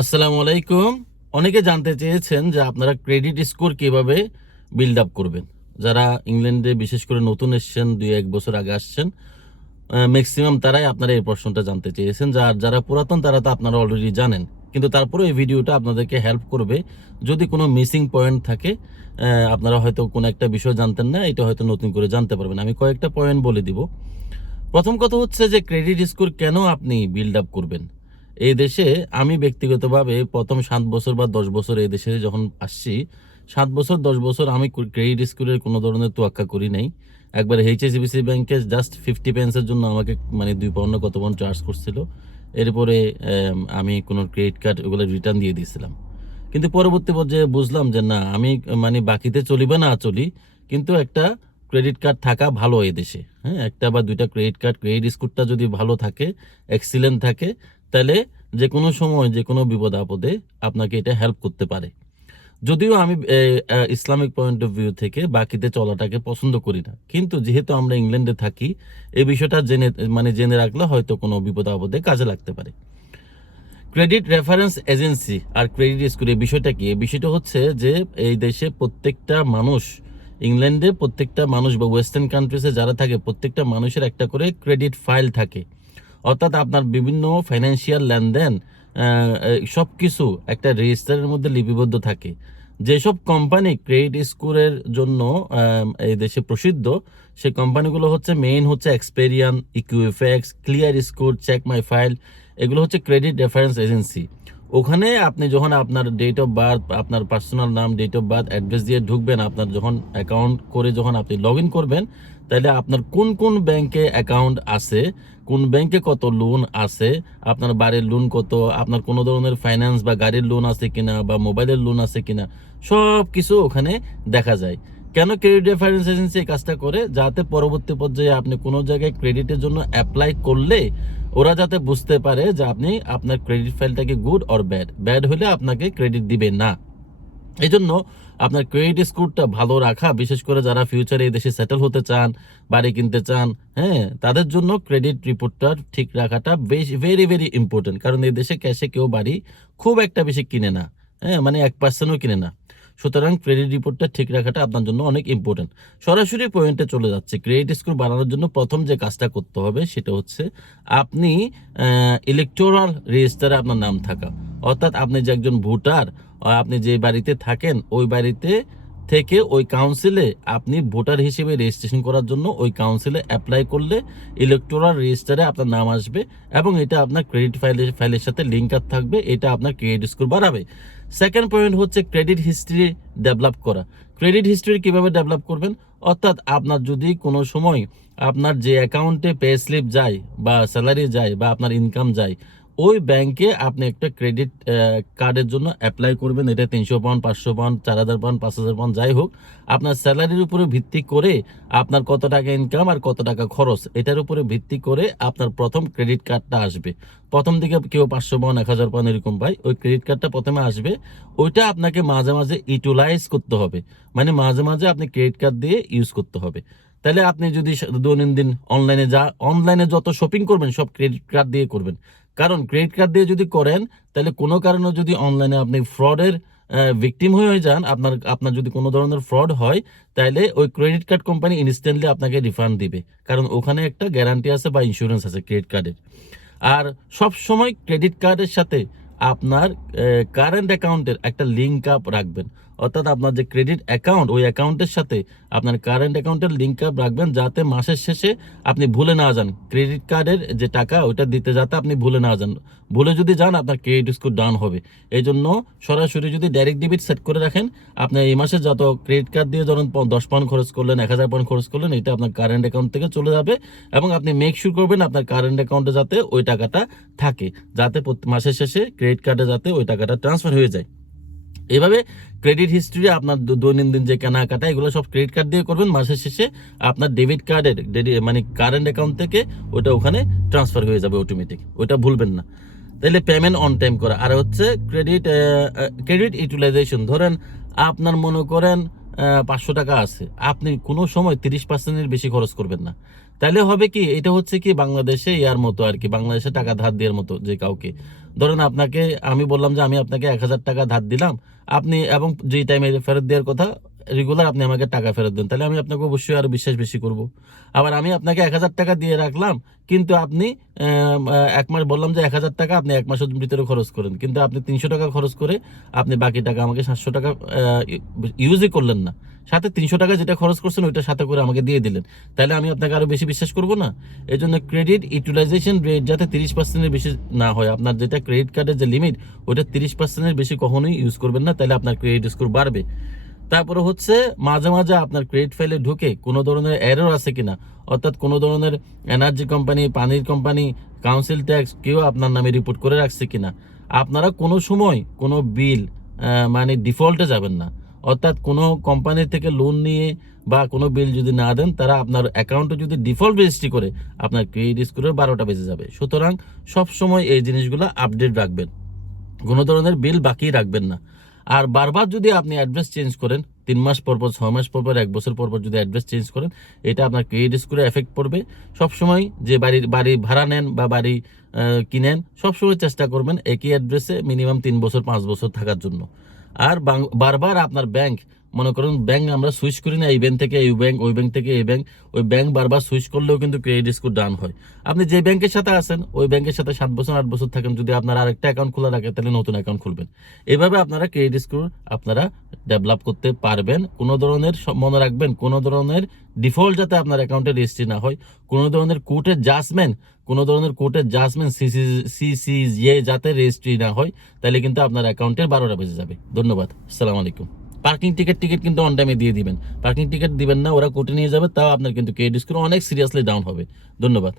আসসালামু আলাইকুম। অনেকে জানতে চেয়েছেন যে আপনারা ক্রেডিট স্কোর কীভাবে বিল্ড আপ করবেন? যারা ইংল্যান্ডে বিশেষ করে নতুন এসছেন, দুই এক বছর আগে আসছেন ম্যাক্সিমাম তারাই আপনারা এই প্রশ্নটা জানতে চেয়েছেন। যা যারা পুরাতন, তারা তো আপনারা অলরেডি জানেন। কিন্তু তারপরে এই ভিডিওটা আপনাদেরকে হেল্প করবে। যদি কোনো মিসিং পয়েন্ট থাকে আপনারা হয়তো কোনো একটা বিষয় জানতেন না, এটা হয়তো নতুন করে জানতে পারবেন। আমি কয়েকটা পয়েন্ট বলে দিব। প্রথম কথা হচ্ছে যে ক্রেডিট স্কোর কেন আপনি বিল্ড আপ করবেন? এই দেশে আমি ব্যক্তিগতভাবে প্রথম সাত বছর বা দশ বছর এই দেশে যখন আসছি, সাত বছর, দশ বছর আমি ক্রেডিট স্কোরের কোনো ধরনের তোয়াক্কা করি নাই। একবার এইচএসবিসি ব্যাংকে জাস্ট ফিফটি পেন্সের জন্য আমাকে মানে দুই পাউন্ড কত পাউন্ড চার্জ করছিল। এরপরে আমি কোনো ক্রেডিট কার্ড ওগুলো রিটার্ন দিয়ে দিয়েছিলাম। কিন্তু পরবর্তী পর্যায়ে বুঝলাম যে না, আমি মানে বাকিতে চলিবে না চলি, কিন্তু একটা ক্রেডিট কার্ড থাকা ভালো এই দেশে। হ্যাঁ একটা বা দুইটা ক্রেডিট কার্ড ক্রেডিট স্কোরটা যদি ভালো থাকে এক্সিলেন্ট থাকে তাহলে যে কোনো সময় যে কোনো বিপদ আপদে আপনাকে এটা হেল্প করতে পারে। যদিও আমি ইসলামিক পয়েন্ট অফ ভিউ থেকে বাকিতে চলাটাকে পছন্দ করি না, কিন্তু যেহেতু আমরা ইংল্যান্ডে থাকি এই বিষয়টা জেনে মানে জেনে রাখলে হয়তো কোনো বিপদ আপদে কাজে লাগতে পারে। ক্রেডিট রেফারেন্স এজেন্সি আর ক্রেডিট স্কোর এই বিষয়টা কি? এই বিষয়টা হচ্ছে যে এই দেশে প্রত্যেকটা মানুষ, ইংল্যান্ডে প্রত্যেকটা মানুষ বা ওয়েস্টার্ন কান্ট্রিজে যারা থাকে, প্রত্যেকটা মানুষের একটা করে ক্রেডিট ফাইল থাকে। অর্থাৎ আপনার বিভিন্ন ফাইন্যান্সিয়াল লেনদেন সব কিছু একটা রেজিস্টারের মধ্যে লিপিবদ্ধ থাকে। যেসব কোম্পানি ক্রেডিট স্কোরের জন্য এই দেশে প্রসিদ্ধ সেই কোম্পানিগুলো হচ্ছে মেইন হচ্ছে Experian Equifax ClearScore check my file এগুলো হচ্ছে ক্রেডিট রেফারেন্স এজেন্সি ওখানে আপনি যখন আপনার ডেট অফ বার্থ আপনার পার্সোনাল নাম ডেট অফ বার্থ অ্যাড্রেস দিয়ে ঢুকবেন, আপনার যখন অ্যাকাউন্ট করে যখন আপনি লগ ইন করবেন, তাহলে আপনার কোন কোন ব্যাংকে অ্যাকাউন্ট আছে, কোন ব্যাংকে কত লোন আছে, আপনার বাড়ির লোন কত, আপনার কোনো ধরনের ফাইন্যান্স বা গাড়ির লোন আছে কিনা বা মোবাইলের লোন আছে কিনা সব কিছু ওখানে দেখা যায়। কেন ক্রেডিট রেফারেন্স এজেন্সি এই কাজটা করে? যাতে পরবর্তী পর্যায়ে আপনি কোনো জায়গায় ক্রেডিটের জন্য অ্যাপ্লাই করলে ওরা যাতে বুঝতে পারে যে আপনি আপনার ক্রেডিট ফাইলটাকে গুড অর ব্যাড ব্যাড হলে আপনাকে ক্রেডিট দিবে না। এই জন্য আপনার ক্রেডিট স্কোরটা ভালো রাখা, বিশেষ করে যারা ফিউচারে এই দেশে সেটেল হতে চান, বাড়ি কিনতে চান হ্যাঁ তাদের জন্য ক্রেডিট রিপোর্টটা ঠিক রাখাটা বেশ ভেরি ভেরি ইম্পর্টেন্ট কারণ এই দেশে ক্যাশে কেউ বাড়ি খুব একটা বেশি কিনে না হ্যাঁ মানে এক পার্সেন্টও কিনে না। সুতরাং ক্রেডিট রিপোর্টটা ঠিক রাখাটা আপনার জন্য অনেক ইম্পর্টেন্ট সরাসরি পয়েন্টে চলে যাচ্ছে ক্রেডিট স্কোর বাড়ানোর জন্য প্রথম যে কাজটা করতে হবে সেটা হচ্ছে আপনি ইলেকটোরাল রেজিস্টারে আপনার নাম থাকা। অর্থাৎ আপনি যে একজন ভোটার আপনি যে বাড়িতে থাকেন, ওই বাড়িতে থেকে ওই কাউন্সিলে আপনি ভোটার হিসেবে রেজিস্ট্রেশন করার জন্য ওই কাউন্সিলে অ্যাপ্লাই করলে ইলেকটোরাল রেজিস্টারে আপনার নাম আসবে এবং এটা আপনার ক্রেডিট ফাইলের ফাইলের সাথে লিঙ্ক আপ থাকবে, এটা আপনার ক্রেডিট স্কোর বাড়াবে। সেকেন্ড পয়েন্ট হচ্ছে ক্রেডিট হিস্ট্রি ডেভেলপ করা। ক্রেডিট হিস্ট্রি কীভাবে ডেভেলপ করবেন? অর্থাৎ আপনার যদি কোনো সময় আপনার যে অ্যাকাউন্টে পে স্লিপ যায় বা স্যালারি যায় বা আপনার ইনকাম যায় ওই ব্যাংকে আপনি একটা ক্রেডিট কার্ডের জন্য অ্যাপ্লাই করবেন। এটা তিনশো পাউন্ড পাঁচশো পাউন্ড চার হাজার পাউন্ড পাঁচ হাজার পাউন্ড যাই হোক, আপনার স্যালারির উপরে ভিত্তি করে আপনার কত টাকা ইনকাম আর কত টাকা খরচ, এটার উপরে ভিত্তি করে আপনার প্রথম ক্রেডিট কার্ডটা আসবে। প্রথম দিকে কেউ পাঁচশো পাউন্ড এক হাজার পাউন্ড এরকম পায় ওই ক্রেডিট কার্ডটা প্রথমে আসবে। ওইটা আপনাকে মাঝে মাঝে ইউটিলাইজ করতে হবে। মানে মাঝে মাঝে আপনি ক্রেডিট কার্ড দিয়ে ইউজ করতে হবে। তাহলে আপনি যদি দৈনন্দিন অনলাইনে যা অনলাইনে যত শপিং করবেন, সব ক্রেডিট কার্ড দিয়ে করবেন। কারণ ক্রেডিট কার্ড দিয়ে যদি করেন, তাহলে কোনো কারণে যদি অনলাইনে আপনি ফ্রডের ভিকটিম হয়ে যান, আপনার আপনার যদি কোনো ধরনের ফ্রড হয়, তাহলে ওই ক্রেডিট কার্ড কোম্পানি ইনস্ট্যান্টলি আপনাকে রিফান্ড দিবে। কারণ ওখানে একটা গ্যারান্টি আছে বা ইন্স্যুরেন্স আছে ক্রেডিট কার্ডের আর সব সময় ক্রেডিট কার্ডের সাথে আপনার কারেন্ট অ্যাকাউন্টের একটা লিঙ্ক আপ রাখবেন। অর্থাৎ আপনার যে ক্রেডিট অ্যাকাউন্ট ওই অ্যাকাউন্টের সাথে আপনার কারেন্ট অ্যাকাউন্টের লিঙ্ক আপ রাখবেন যাতে মাসের শেষে আপনি ভুলে না যান। ক্রেডিট কার্ডের যে টাকা, ওইটা দিতে যাতে আপনি ভুলে না যান। ভুলে যদি যান, আপনার ক্রেডিট স্কোর ডাউন হবে। এই জন্য সরাসরি যদি ডাইরেক্ট ডেবিট সেট করে রাখেন, আপনি এই মাসে যত ক্রেডিট কার্ড দিয়ে ধরুন দশ পাউন্ড খরচ করলেন, এক হাজার পাউন্ড খরচ করলেন, এটা আপনার কারেন্ট অ্যাকাউন্ট থেকে চলে যাবে এবং আপনি মেক শিওর করবেন আপনার কারেন্ট অ্যাকাউন্টে যাতে ওই টাকাটা থাকে, যাতে মাসের শেষে ক্রেডিট কার্ডে যাতে ওই টাকাটা ট্রান্সফার হয়ে যায়। এভাবে ক্রেডিট হিস্ট্রি আপনার দৈনন্দিন যে কেনাকাটা, এগুলো সব ক্রেডিট কার্ড দিয়ে করবেন। মাসের শেষে আপনার ডেবিট কার্ডের মানে কারেন্ট অ্যাকাউন্ট থেকে ওটা ওখানে ট্রান্সফার হয়ে যাবে অটোমেটিক ওটা ভুলবেন না। তাহলে পেমেন্ট অন টাইম করা। আর হচ্ছে ক্রেডিট ক্রেডিট ইউটিলাইজেশন ধরেন আপনার মনে করেন পাঁচশো টাকা আছে। আপনি কোনো সময় তিরিশ পার্সেন্টের বেশি খরচ করবেন না। তাহলে হবে কি, এটা হচ্ছে কি বাংলাদেশে ইয়ার মতো আর কি, বাংলাদেশে টাকা ধার দেওয়ার মতো যে কাউকে। ধরেন আপনাকে, আমি বললাম যে আমি আপনাকে এক হাজার টাকা ধার দিলাম, আপনি এবং যেই টাইমে ফেরত দেওয়ার কথা রেগুলার আপনি আমাকে টাকা ফেরত দেন, তাহলে আমি আপনাকে অবশ্যই আরও বিশ্বাস বেশি করব। আবার আমি আপনাকে এক হাজার টাকা দিয়ে রাখলাম, কিন্তু আপনি এক মাস বললাম যে এক হাজার টাকা আপনি এক মাসের ভিতরে খরচ করেন, কিন্তু আপনি তিনশো টাকা খরচ করে আপনি বাকি টাকা আমাকে সাতশো টাকা ইউজই করলেন না। সাথে তিনশো টাকা যেটা খরচ করছেন ওইটা সাথে করে আমাকে দিয়ে দিলেন। তাহলে আমি আপনাকে আরও বেশি বিশ্বাস করব না? এই জন্য ক্রেডিট ইউটিলাইজেশন রেট যাতে তিরিশ পার্সেন্টের বেশি না হয়, আপনার যেটা ক্রেডিট কার্ডের যে লিমিট ওটা তিরিশ পার্সেন্টের বেশি কখনোই ইউজ করবেন না, তাহলে আপনার ক্রেডিট স্কোর বাড়বে। তারপরে হচ্ছে মাঝে মাঝে আপনার ক্রেডিট ফাইলে ঢুকে কোনো ধরনের এরর আছে কিনা, অর্থাৎ কোনো ধরনের এনার্জি কোম্পানি পানির কোম্পানি কাউন্সিল ট্যাক্স কেউ আপনার নামে রিপোর্ট করে রাখছে কিনা। আপনারা কোনো সময় কোনো বিল মানে ডিফল্টে যাবেন না। অর্থাৎ কোনো কোম্পানি থেকে লোন নিয়ে বা কোনো বিল যদি না দেন, তারা আপনার অ্যাকাউন্টে যদি ডিফল্ট রেজিস্ট্রি করে, আপনার ক্রেডিট স্কোরের বারোটা বেজে যাবে। সুতরাং সব সময় এই জিনিসগুলো আপডেট রাখবেন। কোনো ধরনের বিল বাকি রাখবেন না। আর বারবার যদি আপনি অ্যাড্রেস চেঞ্জ করেন, তিন মাস পর পর, ছয় মাস পর পর, এক বছর পর পর যদি অ্যাড্রেস চেঞ্জ করেন, এটা আপনার ক্রেডিট স্কোরে এফেক্ট পড়বে। সবসময় যে বাড়ির বাড়ি ভাড়া নেন বা বাড়ি কিনেন, সবসময় চেষ্টা করবেন একই অ্যাড্রেসে মিনিমাম তিন বছর, পাঁচ বছর থাকার জন্য। আর বারবার আপনার ব্যাংক মনে করুন ব্যাংক আমরা সুইচ করি না, এই ব্যাংক থেকে এই ব্যাংক ওই ব্যাংক থেকে এই ব্যাংক ওই ব্যাংক বারবার সুইচ করলেও কিন্তু ক্রেডিট স্কোর ডাউন হয়। আপনি যে ব্যাংকের সাথে আছেন, ওই ব্যাংকের সাথে সাত বছর, আট বছর থাকেন, যদি আপনার আরেকটা অ্যাকাউন্ট খোলা রাখে, তাহলে নতুন অ্যাকাউন্ট খুলবেন। এভাবে আপনারা ক্রেডিট স্কোর আপনারা ডেভেলপ করতে পারবেন। কোনো ধরনের মনে রাখবেন, কোনো ধরনের ডিফল্ট যাতে আপনার অ্যাকাউন্টে রেজিস্ট্রি না হয়। কোনো ধরনের কোর্টের জাজমেন্ট কোনো ধরনের কোর্টের জাজমেন্ট সিসি ইয়ে যাতে রেজিস্ট্রি না হয়, তাহলে কিন্তু আপনার অ্যাকাউন্টের বারোটা বেজে যাবে। ধন্যবাদ। আসসালামু আলাইকুম। পার্কিং টিকিট টিকিট কিন্তু অন টাইমে দিয়ে দিবেন। পার্কিং টিকিট দিবেন না, ওরা কোর্টে নিয়ে যাবে, তাও আপনার কিন্তু ক্রেডিট স্কোর অনেক সিরিয়াসলি ডাউন হবে। ধন্যবাদ।